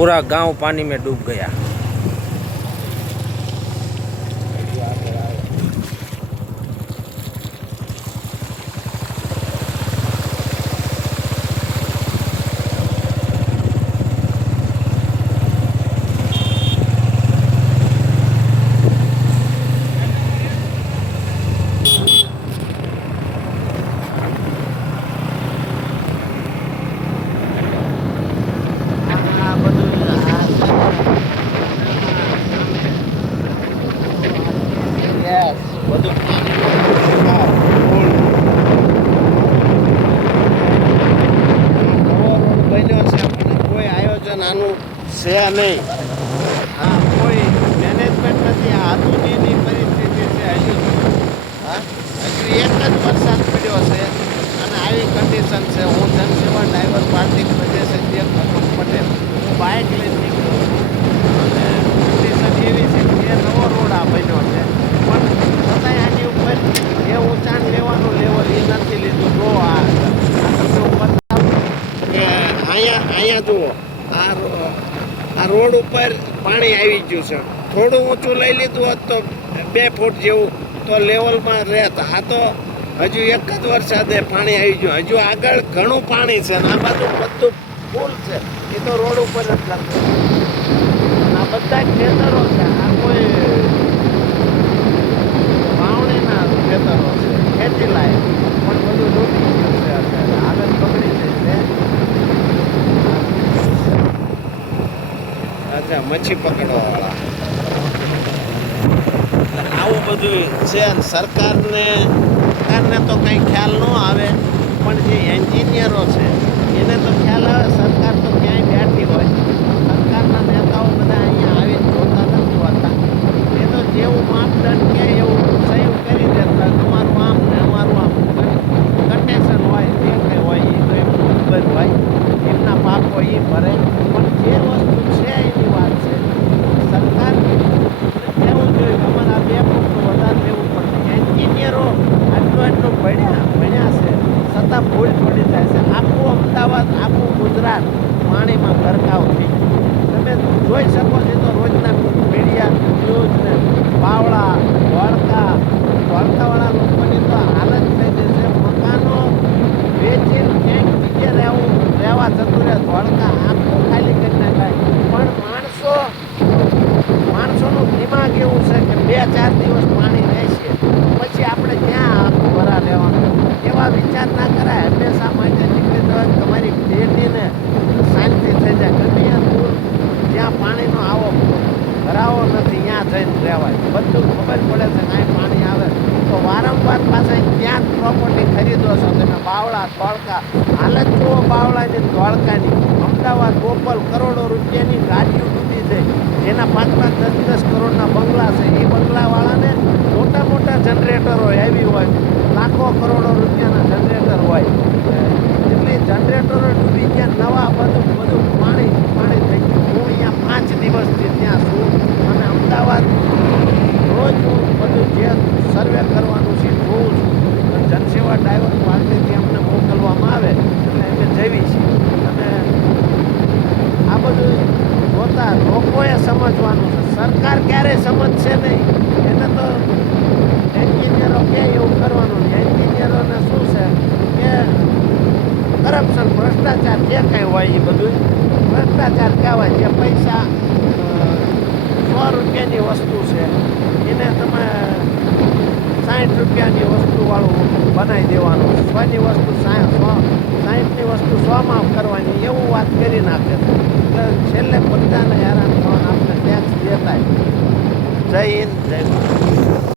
पूरा गांव पानी में डूब गया। આનું છે નહીં, હા કોઈ મેનેજમેન્ટ નથી. આ આધુનિકની પરિસ્થિતિ છે. હજુ એક જ વરસાદ પડ્યો છે અને આવી કન્ડિશન છે. હું જનસેવા ડ્રાઈવર પાર્ટી પ્રદેશ અધ્યક્ષ અશોક પટેલ, હું બાઇક લઈને નીકળ્યો છું અને કન્ડિશન એવી છે કે એ નવો રોડ આ બન્યો છે પણ છતાંય આની ઉપર એ ઊંચાણ લેવાનું લેવલ એ નથી લીધું. જો આ તમને હું બતાવું કે અહીંયા જુઓ, આ રોડ ઉપર પાણી આવી ગયું છે. થોડું ઊંચું લઈ લીધું હોત તો 2 ફૂટ જેવું તો લેવલમાં રહેત. આ તો હજુ એક જ વરસાદે પાણી આવી ગયું. હજુ આગળ ઘણું પાણી છે. આ બાજુ બધું ફૂલ છે. એ તો રોડ ઉપર જ લાગતું. આ બધા ખેતરો છે. આ કોઈ વાવણીના ખેતરો છે, ખેતી લાયક, પણ બધું ડૂબી ગયું છે. અત્યારે હાલત બગડી ગઈ છે. અચ્છા, મચ્છી પકડવાવાળા આવું બધું છે. સરકારને તો કંઈ ખ્યાલ ન આવે પણ જે એન્જિનિયરો છે એને તો ખ્યાલ આવે. સરકાર તો ક્યાંય બેઠી હોય, સરકારના નેતાઓ બધા અહીંયા આવીને જોતા નથી હોતા. એ તો જેવું માપદંડ કે એવું સહયોગ કરી દેતા. તમારું આમ ને અમારું આમ કન્ટેશન હોય, જે કંઈ હોય એ તો એમનું ખબર હોય, એમના પાપ હોય એ ભરે. પણ જે વસ્તુ છે એની વાત છે. સરકાર એવું જોઈએ કે અમારા 2 ફૂટનું વધારે લેવું પડશે. એન્જિનિયરો આટલું ભણ્યા છે છતાં ભૂલ પડી જાય છે. આખું અમદાવાદ, આખું ગુજરાત પાણીમાં ગરકાવ થઈ ગયું. તમે જોઈ શકો છો તો રોજના મીડિયા ન્યૂઝ ને બાવળા, ધોળકાવાળા લોકોની તો હાલત થઈ ગઈ છે. મકાનો વેચીને ક્યાંક બીજે રહેવા જતું રહે. ધોળકા આખું ખાલી કરી નાખાય. પણ માણસોનું દિમાગ એવું છે કે 2-4 દિવસ પાણી રહેશે પછી આપણે ક્યાં આખું ભરા રહેવાનું. એવા વિચાર ના કરાય. હંમેશા માટે નીકળી જવાય. તમારી પેટીને શાંતિ થઈ જાય. ગમે દૂર જ્યાં પાણીનો આવો ભરાવો નથી ત્યાં જઈને રહેવાય. બધું ખબર પડે છે કે અહીં પાણી આવે તો વારંવાર પાછા ત્યાં જ પ્રોપર્ટી ખરીદો છો તમે. બાવળા, ધોળકા હાલત જુઓ બાવળાની, ધોળકાની. અમદાવાદ, બોપલ કરોડો રૂપિયાની ગાડીઓ ડૂબી જાય. જેના 5-5, 10-10 કરોડના બંગલા છે. એ બંગલાવાળાને મોટા જનરેટરો એવી હોય, લાખો કરોડો રૂપિયાના જનરેટર હોય. એટલે જનરેટરો ડૂબી ગયા. નવા બધું પાણી થઈ ગયું. હું અહીંયા 5 દિવસથી ત્યાં છું અને અમદાવાદ રોજ હું બધું જે સર્વે કરવાનું છે જોઉં છું. જનસેવા ડ્રાઈવર પાસેથી અમને મોકલવામાં આવે એટલે અમે જઈએ છીએ. અને આ બધું જોતા લોકોએ સમજવાનું છે. સરકાર ક્યારેય સમજશે નહીં. એને તો એન્જિનિયરો કે એવું કરવાનું. એન્જિનિયરોને શું છે કે કરપ્શન, ભ્રષ્ટાચાર જે કંઈ હોય એ બધું ભ્રષ્ટાચાર કહેવાય. જે પૈસા 100 રૂપિયાની વસ્તુ છે એને તમે 60 રૂપિયાની વસ્તુવાળું બનાવી દેવાનું. 100ની વસ્તુ 60ની વસ્તુ 100માં કરવાની એવું વાત કરી નાખે છે. છેલ્લે બધાને હેરાન થવાનું. આપણે ટેક્સ દેતા. જય હિન્દ, જય ભારત.